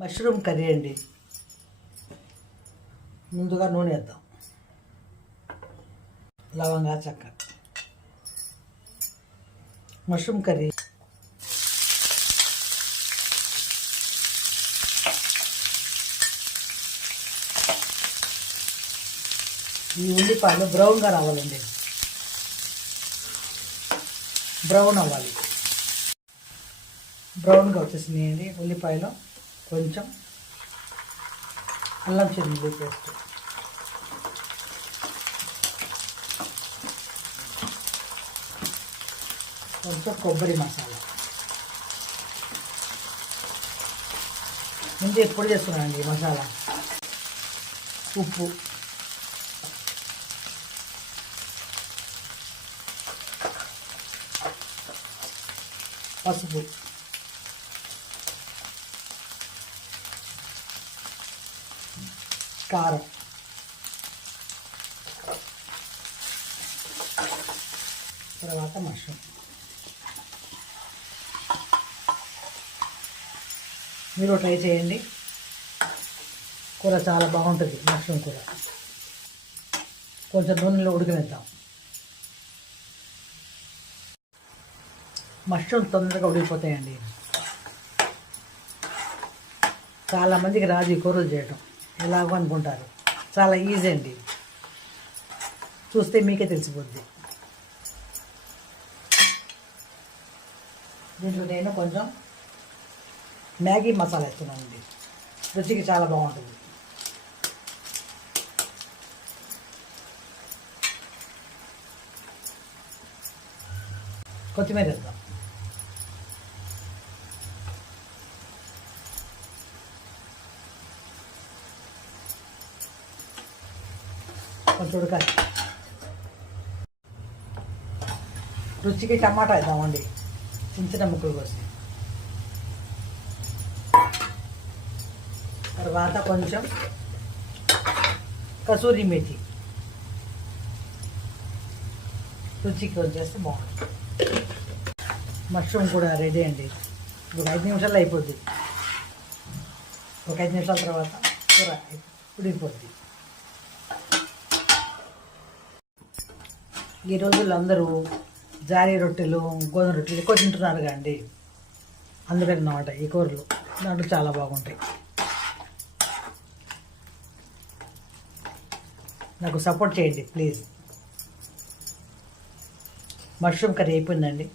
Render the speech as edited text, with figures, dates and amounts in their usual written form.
Mushroom curry అండి. ముందుగా నూనె వేద్దాం, లవంగా చెక్క. మష్రూమ్ కర్రీ ఈ ఉల్లిపాయలు బ్రౌన్గా రావాలండి, బ్రౌన్ అవ్వాలి. బ్రౌన్గా వచ్చేసినాయండి ఉల్లిపాయలు. కొంచెం అల్లం చిల్లి పేస్ట్, కొంచెం కొబ్బరి మసాలా. ముందు ఎప్పుడు చేస్తున్నానండి ఈ మసాలా. ఉప్పు, పసుపు, కారం, తర్వాత మష్రూమ్. మీరు ట్రై చేయండి, కూర చాలా బాగుంటుంది. మష్రూమ్ కూర కొంచెం నూనెలో ఉడికినిద్దాం. మష్రూమ్ తొందరగా ఉడికిపోతాయండి. చాలామందికి రాదు ఈ కూరలు చేయటం, ఎలాగో అనుకుంటారు. చాలా ఈజీ అండి, చూస్తే మీకే తెలిసిపోద్ది. దీంట్లో నేను కొంచెం మ్యాగీ మసాలా వేస్తున్నానండి, రుచికి చాలా బాగుంటుంది. కొత్తిమీర వేద్దాం. కొంచెం ఉడకాలి. రుచికి టమాటా వేద్దామండి, చిన్న చిన్న ముక్కలు కోసి. తర్వాత కొంచెం కసూరి మేతి, రుచికి వచ్చేస్తే బాగుంటుంది. మష్రూమ్ కూడా రెడీ అండి. ఇప్పుడు 5 నిమిషాల్లో అయిపోద్ది. ఒక 5 నిమిషాల తర్వాత కూర ఉడికిపోద్ది. ఈ రోజుల్లో అందరూ జారీ రొట్టెలు, గోధుమ రొట్టెలు ఎక్కువ తింటున్నారు కండి. అందుకని అన్నమాట ఈ కూరలు దాంట్లో చాలా బాగుంటాయి. నాకు సపోర్ట్ చేయండి ప్లీజ్. మష్రూమ్ కర్రీ అయిపోయిందండి.